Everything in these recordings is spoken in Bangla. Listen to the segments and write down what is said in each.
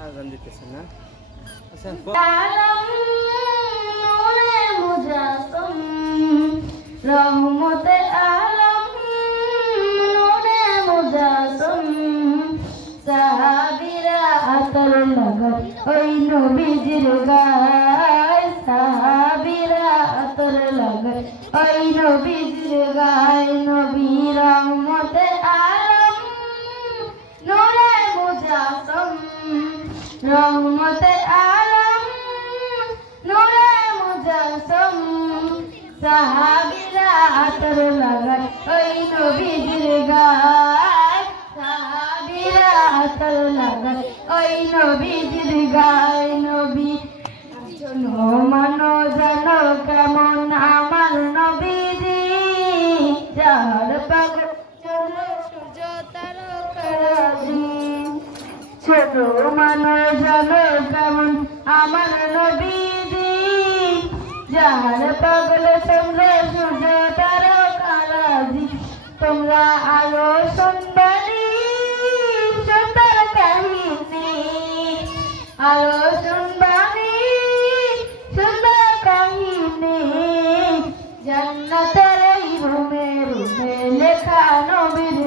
আজান দিতেছেন, না? আচ্ছা রহমতে আলম নূরে মুজাসম সাহাবিরা আতর লাগত ওই নবীজির গায় সাহাবিরা আতর লাগত ওই নবীজির গায় রহমতে আলম, নূরে মুজাসম, সাহাবিরা আতর লাগায়, ওই নবীজির গায়। আতর লাগায়, ওই নবীজির গায়। নবী মানো জানো কেমন আমার নবীজি? যার ছোট মানুষ জানো কেমন আমার নবীজি। যার পাগল তোমরা সূর্য তারকারাজি। তোমরা আলো সুন্দরী, সুন্দর কাহিনী। আলো সুন্দরী, সুন্দর কাহিনী। জান্নাতের রুমে রুমে লেখা নবীর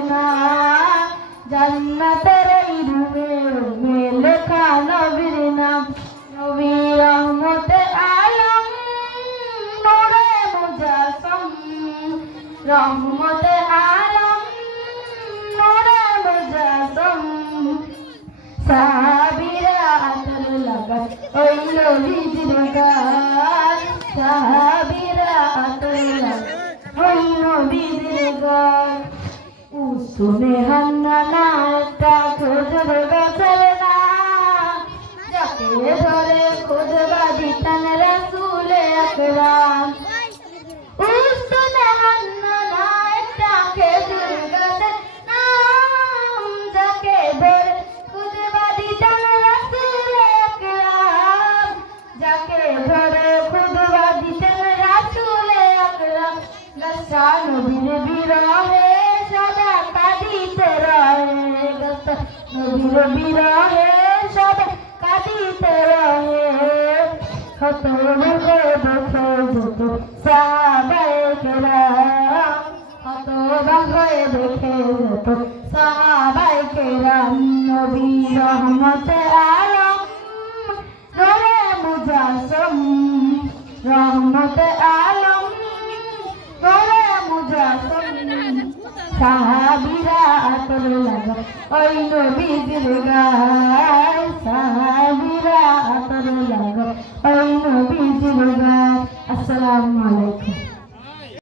জান্নাতের এই রুমে রুমে লেখা নবীর নাম। নবী রহমতে আলম, নূরে মুজাসম। রহমতে আলম, নূরে মুজাসম। সাহাবিরা আতর লাগায় ওই নবীজির গায় উসুনে হান্নানা একটা খোঁজর গাছের না। যাকে ধরে খোঁজবা দিতেন রাসূলে আকরাম। উসুনে হান্নানা একটা খেজুর গাছের নাম যাকে ধরে খুঁজবা দিতেন রাসূলে আকরাম যাকে ধরে খুঁজবা দিতেন রাসূলে আকরাম গাছটা নবীর বিরহে সদা কাঁদিতে রহে গাছটা নবীর বিরহে সদা কাঁদিতে রহে কত মুখে দেখে যেত সাহাবায়ে কেরাম কত বাংলায় দেখে যেত সাহাবায়ে কেরাম নবী রহমতে আলম নূরে মুজাসম রহমতে আলম নূরে মুজাসম সাহাবিরা আতর ওই নবীজির গায় সাহাবিরা আতর ওই নবীজির গায় আসসালামু আলাইকুম